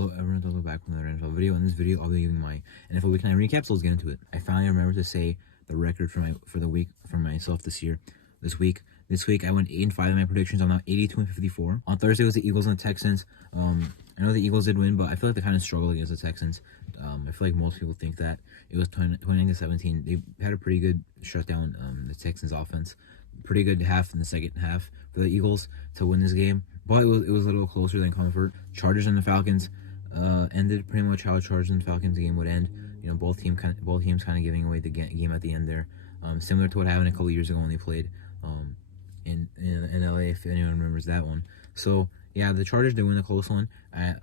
Hello everyone, welcome back from another NFL video. In this video, I'll be giving my NFL Week 9 recap, so let's get into it. I finally remembered to say the record for the week for myself this week. This week, I went 8-5 in my predictions. I'm now 82-54. On Thursday was the Eagles and the Texans. I know the Eagles did win, but I feel like they kind of struggled against the Texans. I feel like most people think that it was 29-17. They had a pretty good shutdown, the Texans offense. Pretty good half in the second half for the Eagles to win this game, but it was a little closer than comfort. Chargers and the Falcons ended pretty much how the Chargers and the Falcons game would end. You know, both teams kind of giving away the game at the end there, similar to what happened a couple years ago when they played in LA, if anyone remembers that one. So yeah, the Chargers did win a close one. I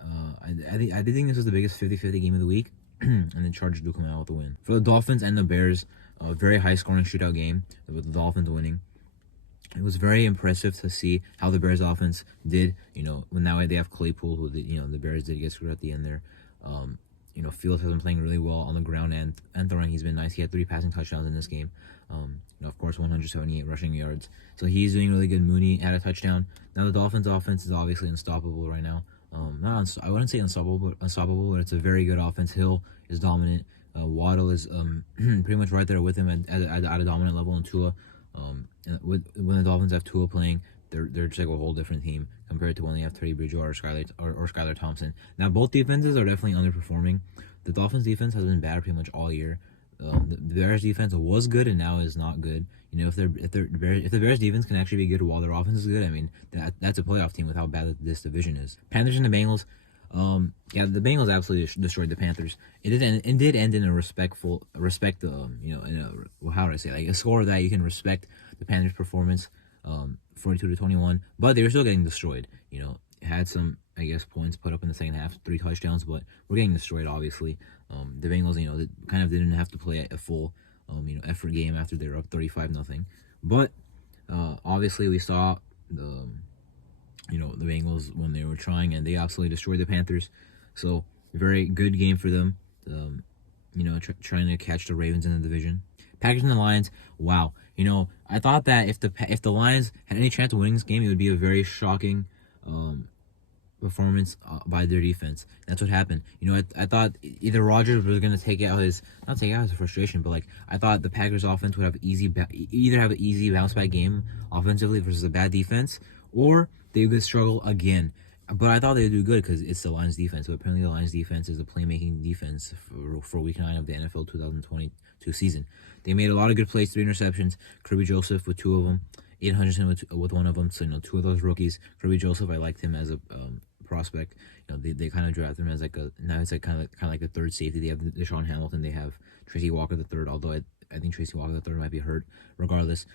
did think this was the biggest 50-50 game of the week, and the Chargers do come out with the win. For the Dolphins and the Bears, a very high scoring shootout game with the Dolphins winning. It was very impressive to see how the Bears offense did. You know, when that way they have Claypool, who the Bears did get screwed at the end there. Fields has been playing really well on the ground and throwing. He's been nice. He had 3 passing touchdowns in this game. Of course, 178 rushing yards. So he's doing really good. Mooney had a touchdown. Now the Dolphins offense is obviously unstoppable right now. I wouldn't say unstoppable, but it's a very good offense. Hill is dominant. Waddle is pretty much right there with him at a dominant level, and Tua. When the Dolphins have Tua playing, they're just like a whole different team compared to when they have Teddy Bridgewater or Skylar Thompson. Now both defenses are definitely underperforming. The Dolphins defense has been bad pretty much all year. The Bears defense was good and now is not good. You know, if the Bears defense can actually be good while their offense is good, I mean that's a playoff team with how bad this division is. Panthers and the Bengals. The Bengals absolutely destroyed the Panthers. It did end in a how would I say, like a score that you can respect the Panthers' performance, 42-21, but they were still getting destroyed. You know, had some, I guess, points put up in the second half, 3 touchdowns, but we're getting destroyed, obviously. The Bengals, they kind of didn't have to play a full, effort game after they were up 35-0. But, obviously, we saw the Bengals when they were trying, and they absolutely destroyed the Panthers. So, very good game for them, trying to catch the Ravens in the division. Packers and the Lions, wow. I thought that if the Lions had any chance of winning this game, it would be a very shocking performance by their defense. That's what happened. I thought either Rodgers was going to not take out his frustration, but I thought the Packers offense would have either have an easy bounce back game offensively versus a bad defense, or they would struggle again. But I thought they would do good because it's the Lions defense. But apparently the Lions defense is a playmaking defense for Week 9 of the NFL 2022 season. They made a lot of good plays, 3 interceptions. Kirby Joseph with 2 of them. Aiden Hutchinson with 1 of them. So, 2 of those rookies. Kirby Joseph, I liked him as a prospect. They kind of drafted him as now it's kind of like the third safety. They have Deshaun Hamilton. They have Tracy Walker the third, although I think Tracy Walker the third might be hurt. Regardless,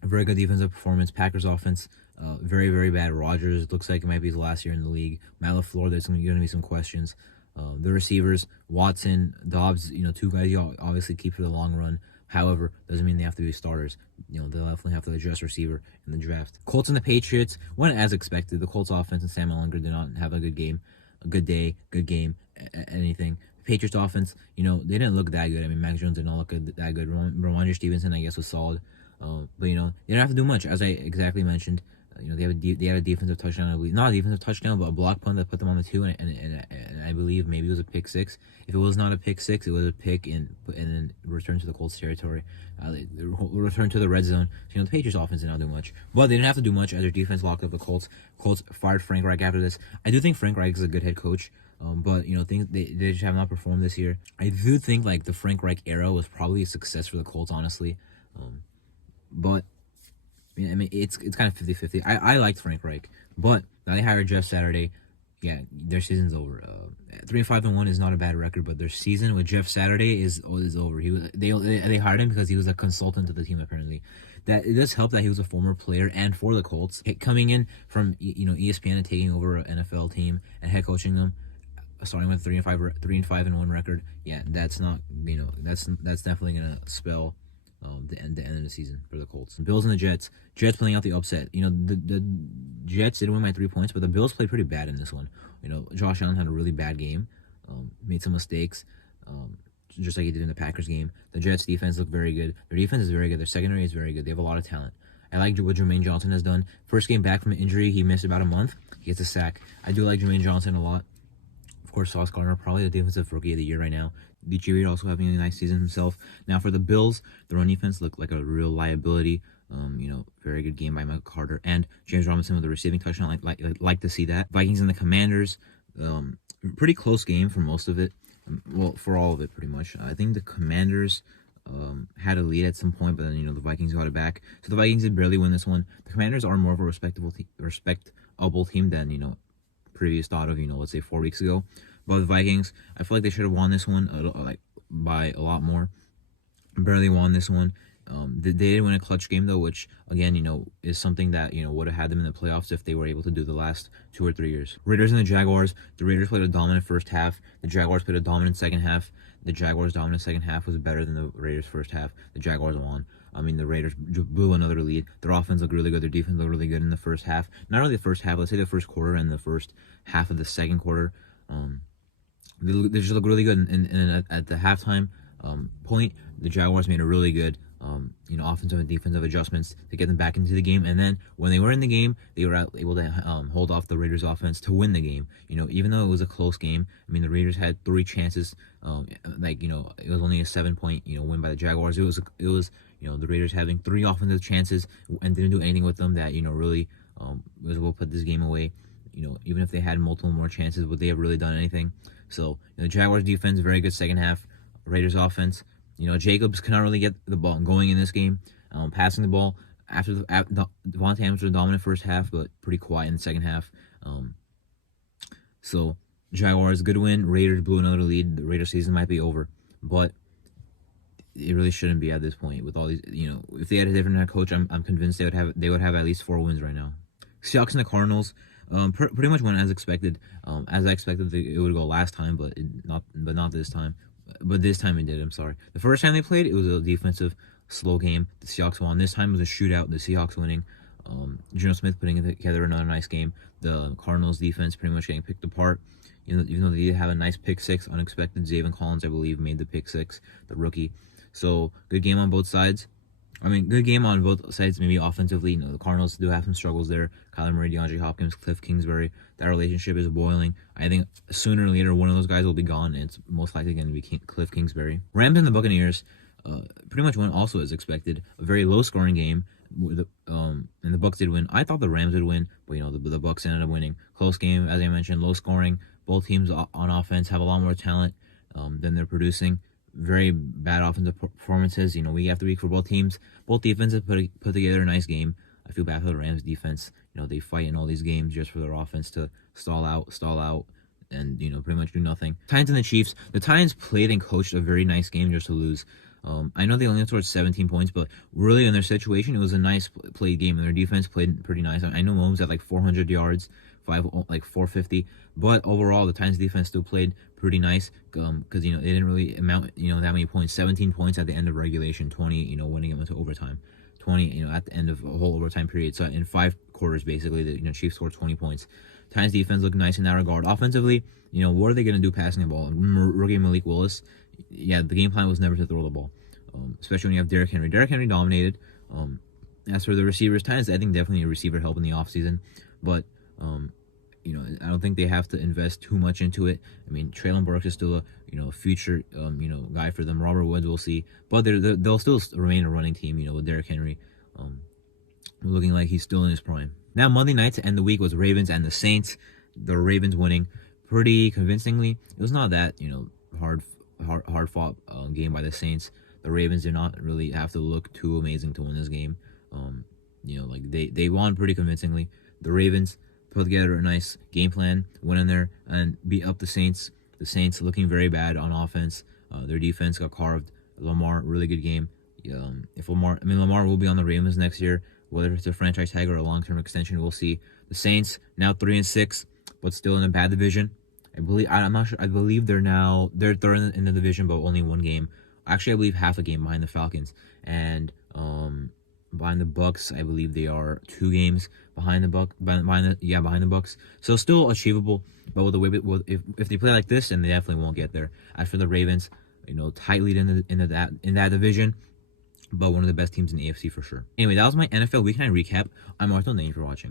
a very good defensive performance. Packers offense, very, very bad. Rodgers looks like it might be his last year in the league. Matt LaFleur, there's going to be some questions. The receivers, Watson, Dobbs, 2 guys you obviously keep for the long run. However, doesn't mean they have to be starters. They'll definitely have to address receiver in the draft. Colts and the Patriots went as expected. The Colts offense and Sam Ehlinger did not have a good game, a good day, good game, anything. The Patriots offense, they didn't look that good. I mean, Mac Jones did not look that good. Ramondre Stevenson, I guess, was solid. But they don't have to do much, as I exactly mentioned. They had a defensive touchdown, I believe. Not a defensive touchdown, but a block punt that put them on the 2, and I believe maybe it was a pick 6. If it was not a pick 6, it was a pick and then return to the Colts territory, return to the red zone. So, the Patriots offense did not do much, but they didn't have to do much as their defense locked up the Colts. Colts fired Frank Reich after this. I do think Frank Reich is a good head coach. But things they just have not performed this year. I do think the Frank Reich era was probably a success for the Colts, honestly. But I mean, it's kind of 50-50. I liked Frank Reich, but now they hired Jeff Saturday. Yeah, their season's over. 3-5-1 is not a bad record, but their season with Jeff Saturday is over. They hired him because he was a consultant to the team, apparently. That it does help that he was a former player and for the Colts, coming in from ESPN and taking over an NFL team and head coaching them, starting with 3-5-1 record. Yeah, that's not that's definitely gonna spell the end of the season for the Colts. The Bills and the Jets. Jets playing out the upset. The Jets did win by 3 points, but the Bills played pretty bad in this one. Josh Allen had a really bad game, made some mistakes, just like he did in the Packers game. The Jets defense looked very good. Their defense is very good. Their secondary is very good. They have a lot of talent. I like what Jermaine Johnson has done. First game back from an injury, he missed about a month. He gets a sack. I do like Jermaine Johnson a lot. Of course, Sauce Gardner, probably the defensive rookie of the year right now. DJ Reed also having a nice season himself. Now for the Bills, the run defense looked like a real liability. Very good game by Michael Carter and James Robinson with a receiving touchdown. Like to see that. Vikings and the Commanders, pretty close game for most of it. Well, for all of it, pretty much. I think the Commanders had a lead at some point, but then the Vikings got it back. So the Vikings did barely win this one. The Commanders are more of a respectable team than previous thought of let's say 4 weeks ago. But the Vikings, I feel like they should have won this one by a lot more. Barely won this one. They did win a clutch game though, which again is something that would have had them in the playoffs if they were able to do the last 2 or 3 years. Raiders and the Jaguars. The Raiders played a dominant first half. The Jaguars played a dominant second half. The Jaguars' dominant second half was better than the Raiders' first half. The Jaguars won. The Raiders blew another lead. Their offense looked really good. Their defense looked really good in the first half. Not really the first half. Let's say the first quarter and the first half of the second quarter. They just look really good. And at the halftime point, the Jaguars made a really good offensive and defensive adjustments to get them back into the game. And then when they were in the game, they were able to hold off the Raiders offense to win the game. Even though it was a close game, the Raiders had 3 chances. It was only a 7-point, win by the Jaguars. It was the Raiders having 3 offensive chances and didn't do anything with them that, really was able to put this game away. Even if they had multiple more chances, would they have really done anything? So the Jaguars defense, very good second half. Raiders offense, Jacobs cannot really get the ball going in this game. Passing the ball after Devontae Adams was a dominant first half, but pretty quiet in the second half. So Jaguars, good win. Raiders blew another lead. The Raiders season might be over, but it really shouldn't be at this point with all these. If they had a different head coach, I'm convinced they would have at least 4 wins right now. Seahawks and the Cardinals. Pretty much went as expected. As I expected it would go last time, but not this time. But this time it did. I'm sorry. The first time they played, it was a defensive slow game. The Seahawks won. This time it was a shootout. The Seahawks winning. Geno Smith putting together another nice game. The Cardinals defense pretty much getting picked apart. Even though they did have a nice pick six, unexpected. Zaven Collins, I believe, made the pick six, the rookie. So good game on both sides. Good game on both sides, maybe offensively. The Cardinals do have some struggles there. Kyler Murray, DeAndre Hopkins, Cliff Kingsbury. That relationship is boiling. I think sooner or later, one of those guys will be gone, and it's most likely going to be Cliff Kingsbury. Rams and the Buccaneers pretty much went also as expected. A very low-scoring game, and the Bucs did win. I thought the Rams would win, but the Bucs ended up winning. Close game, as I mentioned, low-scoring. Both teams on offense have a lot more talent than they're producing. Very bad offensive performances, week after week for both teams. Both defenses put together a nice game. I feel bad for the Rams defense. They fight in all these games just for their offense to stall out, and pretty much do nothing. Titans and the Chiefs. The Titans played and coached a very nice game just to lose. I know they only scored 17 points, but really in their situation, it was a nice played game, and their defense played pretty nice. I know Mahomes had 400 yards, 450, but overall the Titans defense still played pretty nice because they didn't really amount that many points. 17 points at the end of regulation, 20 winning it into overtime, 20 at the end of a whole overtime period. So in 5 quarters basically, the Chiefs scored 20 points. Titans defense looked nice in that regard. Offensively, what are they going to do passing the ball? Rookie Malik Willis, the game plan was never to throw the ball, especially when you have Derrick Henry. Derrick Henry dominated. As for the receivers, Titans, I think definitely a receiver help in the offseason, but I don't think they have to invest too much into it. Treylon Burks is still a future guy for them. Robert Woods, we'll see, but they'll still remain a running team. With Derrick Henry, looking like he's still in his prime. Now Monday night to end the week was Ravens and the Saints. The Ravens winning pretty convincingly. It was not that hard fought game by the Saints. The Ravens did not really have to look too amazing to win this game. They won pretty convincingly. The Ravens put together a nice game plan, went in there and beat up the Saints. The Saints looking very bad on offense. Their defense got carved. Lamar, really good game. Lamar will be on the Ravens next year. Whether it's a franchise tag or a long-term extension, we'll see. The Saints now 3-6, but still in a bad division. I'm not sure. I believe they're third in the division, but only 1 game. Actually, I believe half a game behind the Falcons, and behind the Bucks, I believe they are 2 games behind the Bucks. So still achievable, but with the way if they play like this, then they definitely won't get there. As for the Ravens, tight lead in that division, but one of the best teams in the AFC for sure. Anyway, that was my NFL Week 9 recap. I'm Arthur. Thank you for watching.